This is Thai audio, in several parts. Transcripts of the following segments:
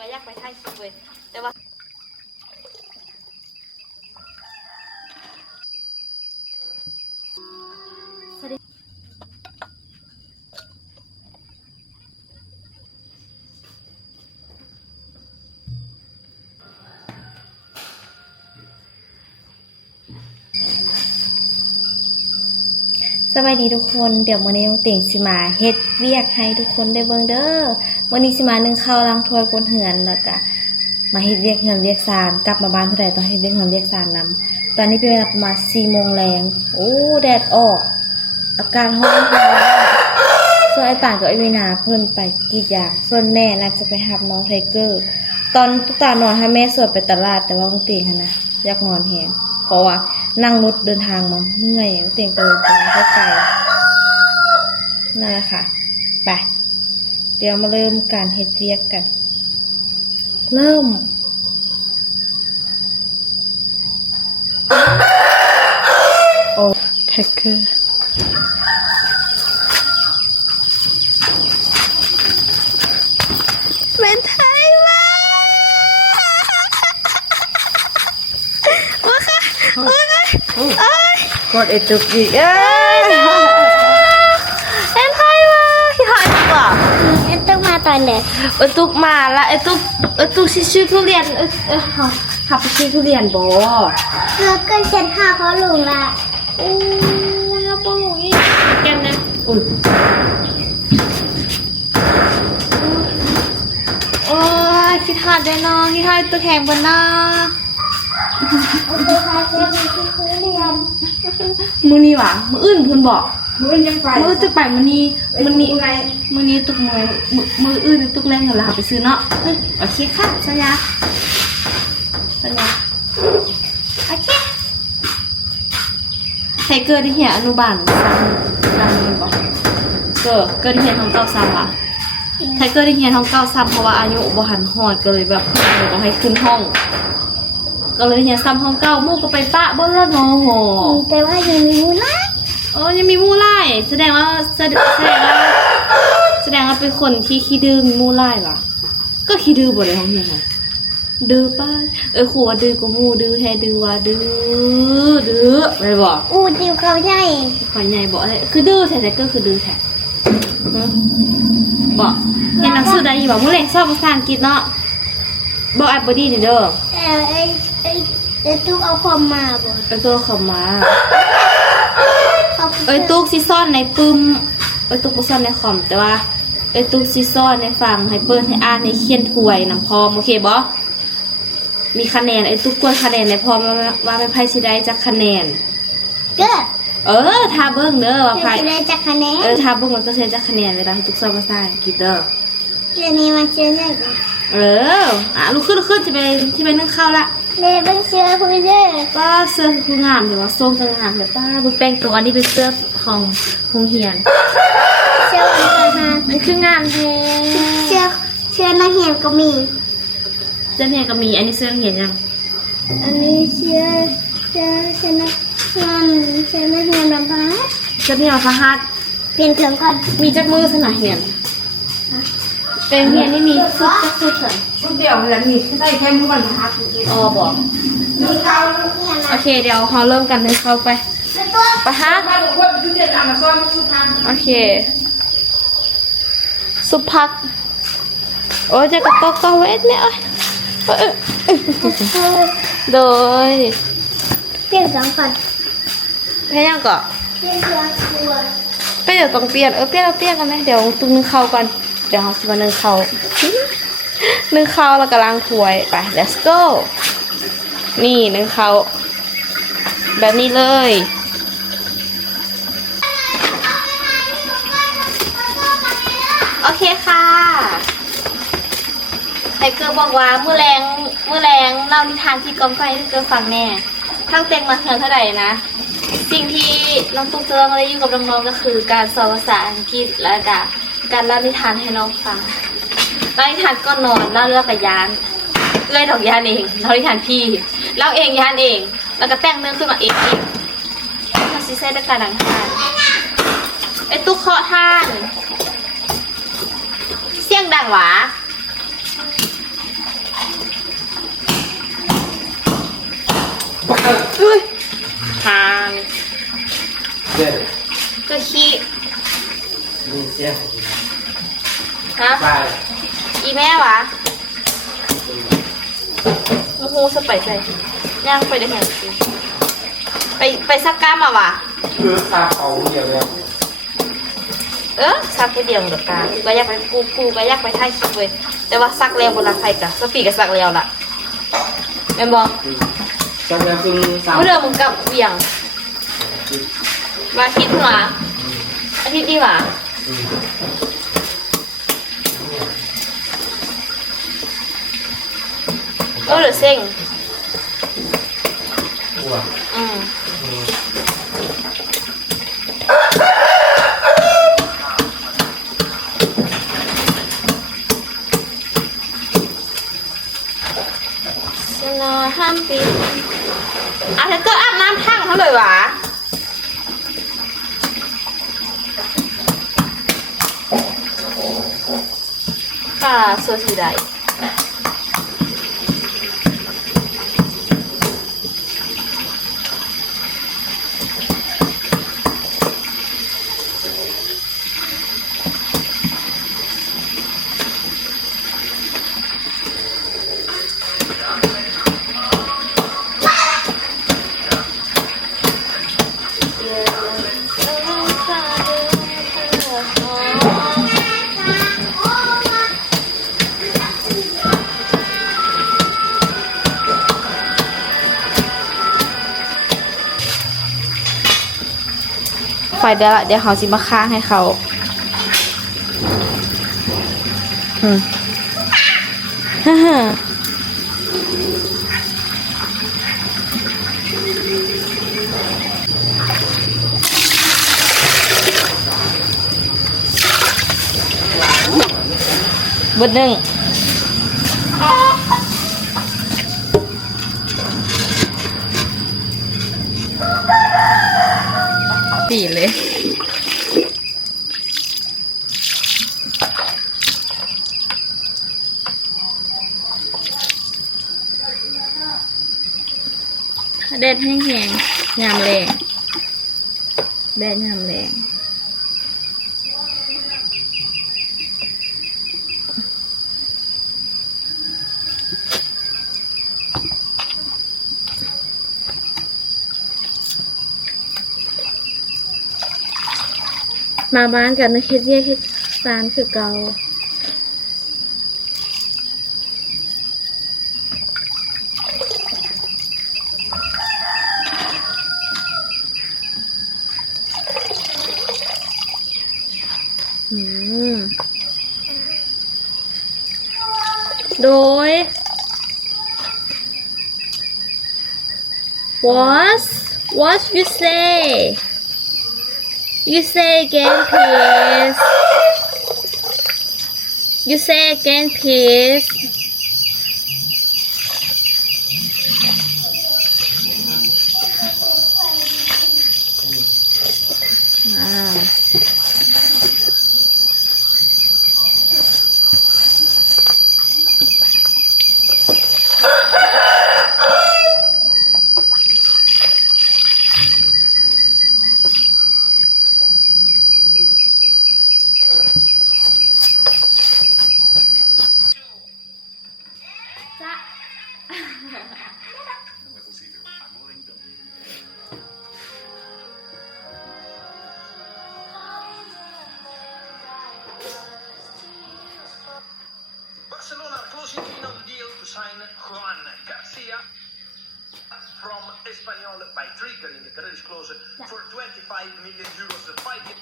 ว่าอยากไปถ่ายคลิปเลยแต่ว่าสวัสดีทุกคนเดี๋ยววันนี้น้องติ่งสิมาเฮ็ดเวียกให้ทุกคนได้เบิ่งเด้อวันนี้สิมานึ่งข้าวล้างถ้วยกวนเหือนแล้วก็มาเฮ็ดเวียกเหือนเวียกซานกลับมาบ้านเท่าใดต้องเฮ็ดเวียกเหือนเวียกซานนำตอนนี้เป็นเวลาประมาณ 4 โมงแลงโอ้แดดออกอากาศร้อนส่วนไอ้ต่างกับไอ้วินาเพิ่นไปกรีดยางส่วนแม่น่าจะไปหาน้องไทเกอร์ตอนตุ๊กตานอนให้แม่สวดไปตลาดแต่ว่าน้องติ่งนะอยากนอนแฮงเพราะว่านั่งรถเดินทางมาเมื่อยเตียงก็เลยจะไปนั่นแหละค่ะไปเดี๋ยวมาเริ่มการเฮ็ดเวียกกันเริ่มโอ้แท็กเกอร์เป็นไทยมากกดไอตุกอีกเป็นไทยวะที่หายกว่าไอ้ตุ๊กมาตอนเด็กไอตุกมาละไอตุกชื่อทุเรียนหับไปชื่อทุเรียนบ่แล้วก็เช็ดผ้าเขาลุงละ โอ้ยเอาปะหมูอีกแกนนะอุ้ยโอ้ยคิดหาดได้น้องคิดหาดตัวแข็งบนหน้าไอ้ตุ๊กมาเช็ดทุเรียนมือนี่หวะมืออื่นเพิ่นบอกมือยังไปมือจะไปมือนี้ตุกมืออื่นตุกแรงอยู่ละไปซื้อเนาะโอเคค่ะสัญญาโอเคไทเกอร์ที่เหียอนุบาลซ้ำมันบอกเกิดที่เหียท้องเก้าซ้ำว่ะไทเกอร์ที่เหียท้องเก้าซ้ำเพราะว่าอายุบ่หันหอดก็เลยแบบต้องให้ขึ้นห้องก็เลยเหียซ้ำห้องเก้ามู่ก็ไปปะบ่ละน้องโหแต่ว่ายังมีมูล่ายังมีมูไล่แสดงว่าเป็นคนที่ขี้ดื้อมีมูไล่ว่ะก็ขี้ดื้อบ่ได้ของเฮียค่ะดื้อป้าครูว่าดื้อก็มูดื้อแท้ดื้อว่าดื้อไปบ่ติวเขาใหญ่เขาใหญ่บ่คือดื้อแท้ก็คือดื้อแท้บ่เรียนหนังสือได้อยู่บ่มื้อแรกสอบภาษาอังกฤษเนาะบ่อ่านบ่ดีเด้อไอ้ตุ๊กเอาคอมมาบ่ตัวเขามาตุ๊กซิซ่อนในปึ้มตุ๊กบ่ซ่อนในคอมแต่ว่าตุ๊กซิซ่อนในฟังให้เปิ้นให้อ่านให้เขียนถ้วยนำพร้อมโอเคบ่มีคะแนนตุ๊กกวนคะแนนในพร้อมว่าแม่ไผสิได้จักคะแนนก็ถ้าเบิ่งเด้อว่าไผสิได้จักคะแนนถ้าเบิ่งมันก็สิได้จักคะแนนเวลาให้ตุ๊กสอบภาษาอังกฤษเด้อเดี๋ยวนี้มาเชื่อได้บ่ลุกขึ้นสิไปนึ่งข้าวละเด้เป็นเสื้อผู้เด้อป้าเสื้อคืองามเดี๋ยวว่าทรงก็งามเดี๋ยวป้าบุแต่งตัวอันนี้เป็นเสื้อของโรงเรียนเสื้อมันคืองามแท้เสื้อนักเรียนก็มีเสื้อเนี่ยก็มีอันนี้เสื้อนักเรียนยังอันนี้เสื้อนักเรียนแบบว่าเสื้อเนี่ยพระหัตถ์เปลี่ยนเครื่องก่อนมีจักมือสนักเรียนเป็นเรียนนี่มีชุดชุดเดียวแล้วนี่ใส่แค่มือวันพักบอกมีเขาโอเคเดี๋ยวเราเริ่มกันเลยเข้าไปปะฮะโอเคสุภักโอ้จะกระตกก็เวทเนี่ยโดยเปลี่ยน2ก่อนให้ยังก่อนเปลี่ยนตัวก็เดี๋ยวต้องเปลี่ยนเปลี่ยนกันนะเดี๋ยวตุ้งนึงเข้าก่อนเดี๋ยวเราจะมานึ่งข้าวแล้วก็ล้างถ้วยไป let's go นี่นึ่งข้าวแบบนี้เลยโอเคค่ะไทเกอร์บอกว่ามื้อแรงเล่านิทานที่กองไฟให้เกอร์ฟังแน่ทั้งเต็งมาเท่าไหร่นะสิ่งที่น้องตุ๊กจะมาได้อยู่กับน้องๆก็คือการสอนภาษาอังกฤษและการเล่านิทานให้น้องฟังเล่านิทานก่อนนอนเล่าเรื่องกับยานดอกยานเองเล่านิทานพี่เล่าเองยานเองแล้วก็แต่งเรื่องขึ้นมาเองอีกทำซีเซ่ด้วยการหนังทานตุ๊กเคาะท่านเสียงดังหวะ ขี้ นี่เสียง ฮะ ไป อีแม่วะมูฮูสไปใส่ย่างไปได้แห่งสิไปซักก้ามาวะ คือตาเขาเดียวเลย ซักผู้เดียวเดือกากูก็อยากไปกูก็อยากไปถ่ายคลิปเว้ยแต่ว่าซักแล้วบนรักใครกะสปีก็ซักแล้วล่ะแม่นบอก จังแล้วคือสาม เมื่อเดือนมึงกลับเวียงมาอาทิตย์หว่าอาทิตย์ดีหว่าเดี๋ยวเซ็ง หัว อืมสนอห้ามปิดเธอก็อาบน้ำทั้งเขาเลยวะค่ะโซซีไดไฟเดี๋ยวละเดี๋ยวเขาสิมาค้างให้เขาฮ่าฮ่าบทหนึ่งตีเลยแดดแห้งๆยามแรงแดดยามแรงมาบ้านกันนะคิดเรียกคิดซานคือเกาโดย what you say you say again please you say again please Barcelona are closing in on deal to sign Juan Garcia from Espanyol by triggering the credit clause for 25 million euros, 5 years.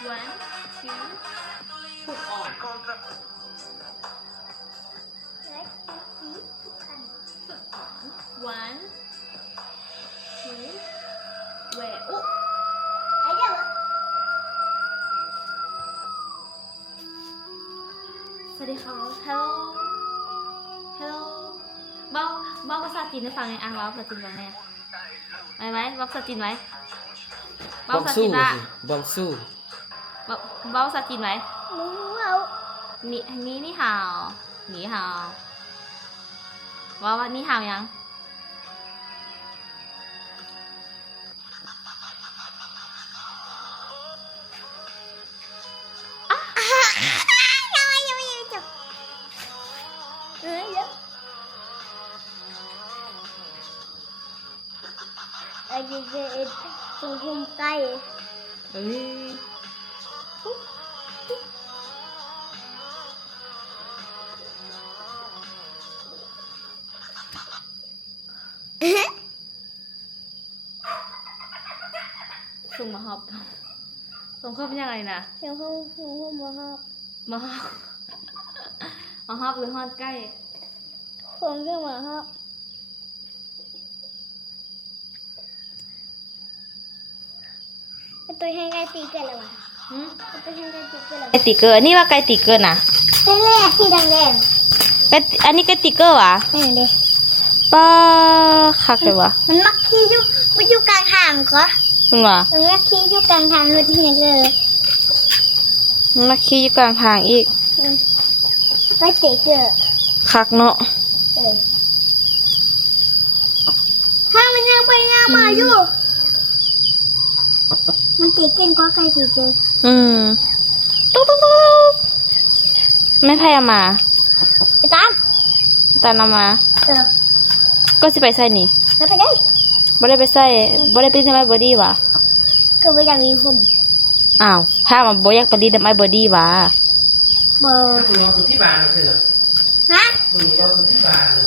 One, two, put on. Contract. Put on. One, two, wear. Oh. สวัสดีค่ะ Hello Hello เบา เว้าภาษาจีนให้ฟังไงอ่ะเว้าภาษาจีนฟังไงไหมเว้าภาษาจีนไหมเว้าภาษาจีนละ บองสู้ เว้าภาษาจีนไหม หนูเอา นี่ฮาวนี่ฮาวว่านี่ฮาวยังไอ้เจ๊ตรงพุ่มไก่ เอ้ยส่งมาฮอบส่งเข้าเป็นยังไงนะ เชียงพุ่มมาครับ มาฮอบมาฮอบหรือฮอดใกล้ ผมเรื่องมาครับตัวให้ไก่ตีกันเลยวะตัวให้ไก่ตีกันเลยวะ ไก่ติเกอร์นี่ว่าไก่ติเกอร์นะ เป็นแรกที่ดังแรง ไก่อันนี้ไก่ติเกอร์วะ นี่เด้ ป้าคักเลยวะ มันมักขี้อยู่กลางทางก็ คุณวะ มันมักขี้อยู่กลางทางรถที่ไหนเลย มันมาขี่อยู่กลางทางอีก ไก่ตีเกิด คักเนาะ ถ้ามันยังไปยังมาอยู่มันตีเก่งกว่าไก่ตีเกิด ตุ๊กไม่พายเอามา ไอ้ตาม ตานเอามา ก็สิไปใส่นี่ ไม่ไปได้ บ่ได้ไปใส่บ่ได้ไปทำไมบอดี้วะ ก็ไม่อยากมีผม อ้าวถ้ามันบ่อยากไปดีทำไมบอดี้วะ บอ ถ้าคุณเอาคุณที่บ้านเลยเหรอ ฮะ คุณเอาคุณที่บ้านเลย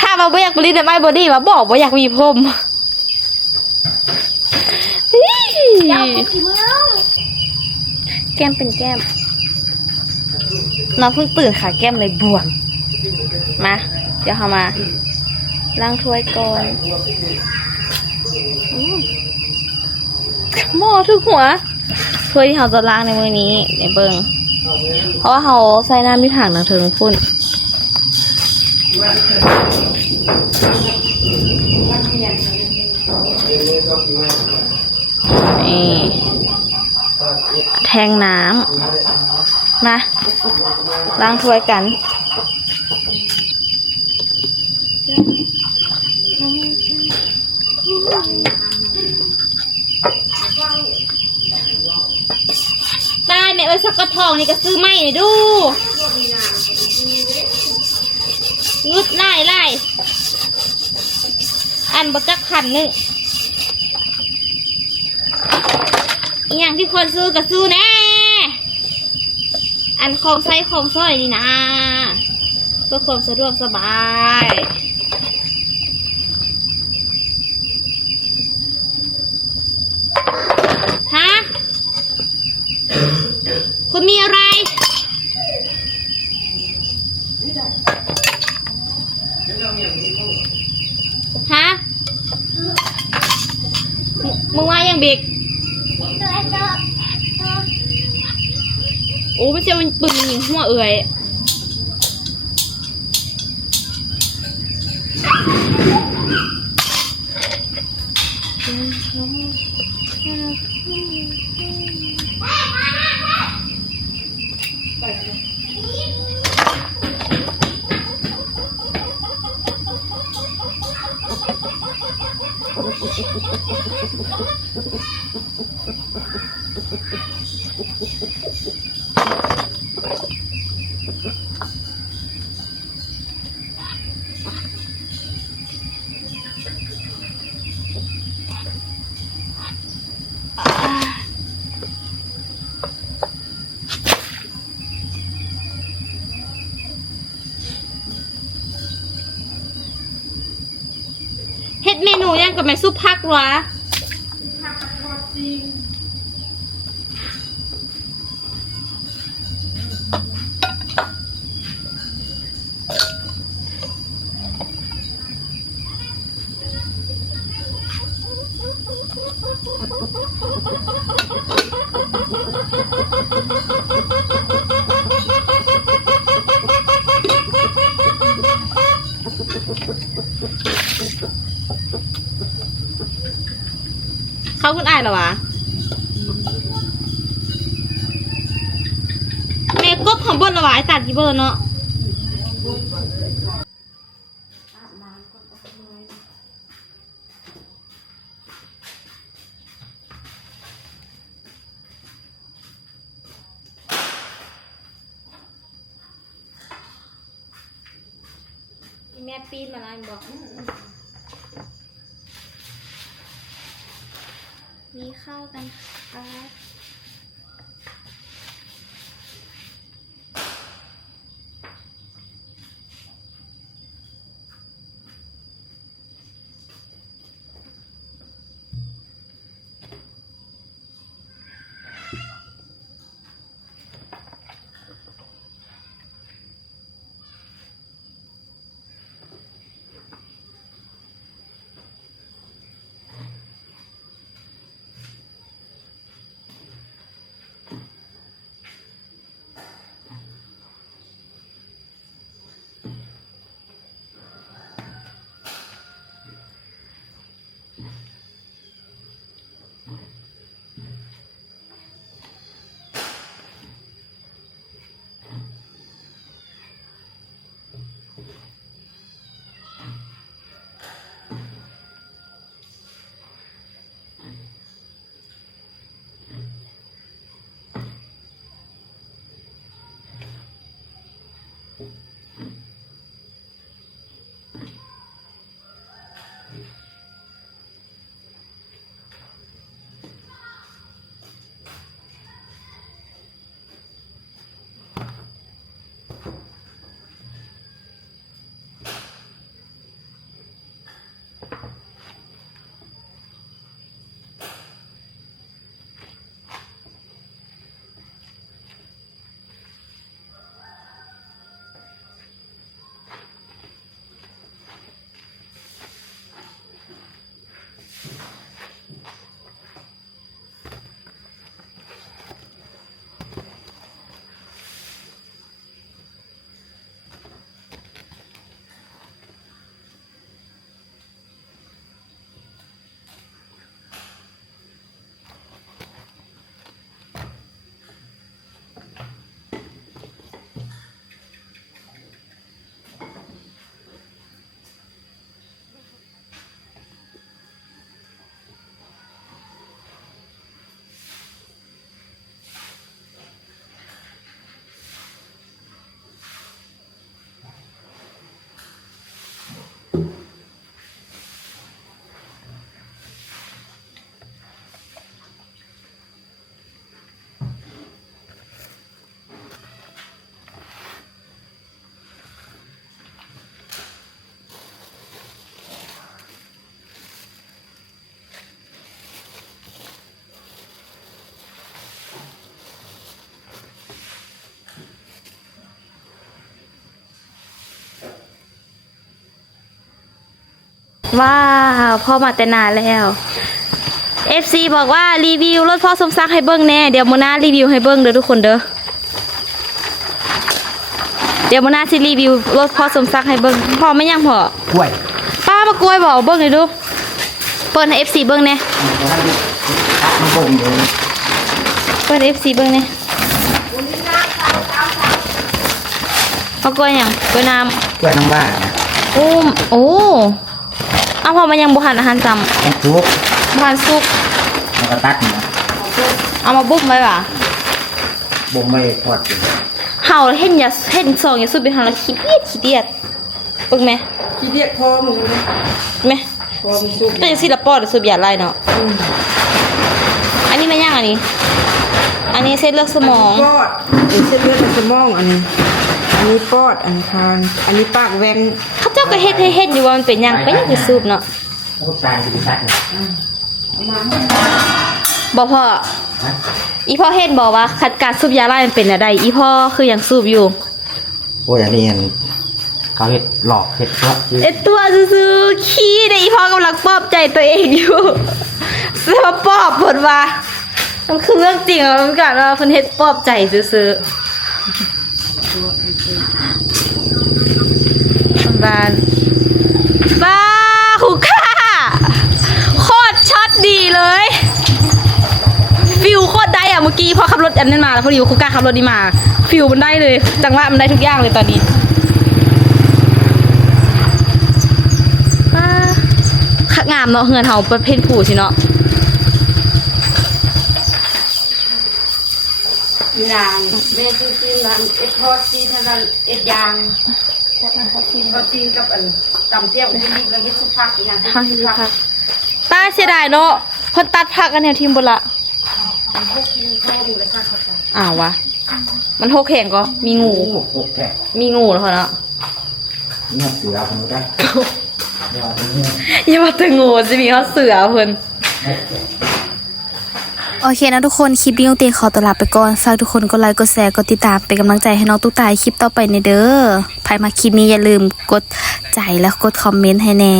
ถ้ามันบ่อยากไปดีทำไมบอดี้วะบอกบ่อยากมีผม อยากไปกินเมือง แก้มเป็นแก้มน้องเพิ่งตื่นค่ะแก้มเลยบวมมาเดี๋ยวเขามาล้างถ้วยก่อนหม้อทุกหัวถ้วยที่เขาจะล้างในมือนี้ในเบิงเพราะว่าเขาใส่น้ำมีถังนังเทิงพุ่นนี่แทงน้ำมาล้างถ้วยกันได้แม่เอ้ยสักกระทองนี่ก็ซื้อไม่เลยดูงึดไล่อันบักจักขันนึงอีกอย่างที่คนซื้อก็ซื้อแน่อันของใส่ของสร้อยนี่นะเพื่อความสะดวกสบายฮะคุณมีอะไรฮะมึงว่ายังเบกโอ้ไม่ใช่มันปึงยิงหัวเอื่อยเฮ็ดเมนูยังกับแม่ซุปผักวะ เขาคุณอายเหรอวะแม่กบของบนเหรอวะไอ้ตัดกี่เบอร์เนาะแม่ปีนมาแล้วบอกมีข้าวกันค่ะว้าวพ่อมาแต่นานแล้ว FC บอกว่ารีวิวรถพ่อสมศักดิ์ให้เบิ้งแน่เดี๋ยวโมนารีวิวให้เบิ้งเด้อทุกคนเด้อเดี๋ยวโมนาสิรีวิวรถพ่อสมศักดิ์ให้เบิ้งพ่อไม่ยังพ่อก ล้วย ป้ามากล้วยบอกเบิ้งเลยดูเปิดให้ FC เบิ้งแน่ มันบ่งอยู่ เปิดให้ FC เบิ้งแน่พ่อกล้วยยังกล้วยน้ กล้วยน้ำว้า ำโอ้เอาพ่อมันยังบุหันอาหารจ ต้องทุก ำบุหันซุก แล้วก็ตัดนี่นะ เอามาบุกไว้ป่ะ บ่งไม่พอดอยู่ เห่าเห็นซองอย่าสุดไปหันแล้วขี้เดียดเบิ่งไหม ขี้เดียดพอมึงเลย ไหม พอมีสุก ก็ยังสิละปอดสุดยาไรเนาะอันนี้มันย่างอันนี้เส้นเลือดสมอง ปอดเส้นเลือดในสมองอันนี้ปอดอันนี้ทางอันนี้ปากแหวง เขาเจ้าก็เฮ็ดอยู่ว่ามันเป็นย่างเป็นคือสูบเนาะ โอ้ตายสิตัดนี่ บ่พ่ออีพ่อเห็นบอกว่าขัดการสูบยาไล่มันเป็นอะไรอีพ่อคือยังสูบอยู่ โอ้ยอันนี้เขาเฮ็ดหลอกเฮ็ดตัว เอ็ดตัวซื้อๆขี้เนี่ยอีพ่อกำลังปลอบใจตัวเองอยู่เสื้อปลอบผลว่ามันคือเรื่องจริงอะมันกันว่าเพิ่นเฮ็ดปลอบใจซื้อๆบ้านบ้าหูค่าโคตรช็อตดีเลย กี้พอขับรถอันนั้นมาแล้วพอดีคูก้าขับรถนี่มาฟิลมันได้เลยจังหวะมันได้ทุกอย่างเลยตอนนี้ป้างามเนาะเฮือนเฮาประเภทผู้สิเนาะ ยางแม่ซื้อร้านเอ็ดทอดซีทันเอ็ดยางทอดซีกับอันตำเจียวกับนิดแล้วก็สุพักอีกอย่างสุพัก ตาเสียดายเนาะเพิ่นตัดผักกันแนวทีมบนละอ้าววะมันโหกแข่งก็มีงู โอเค มีงูแล้วเนาะ เนี่ยเสือคนนี้ได้ อย่ามาถึงงูจะมีเขาเสือเพิ่น โอเคนะทุกคนคลิปนี้น้องเตียงขอตัวลาไปก่อนฝากทุกคนกดไลค์กดแชร์กดติดตามเป็นกำลังใจให้น้องตุ๊กตาคลิปต่อไปในเด้อใครมาคลิปนี้อย่าลืมกดใจแล้วกดคอมเมนต์ให้แน่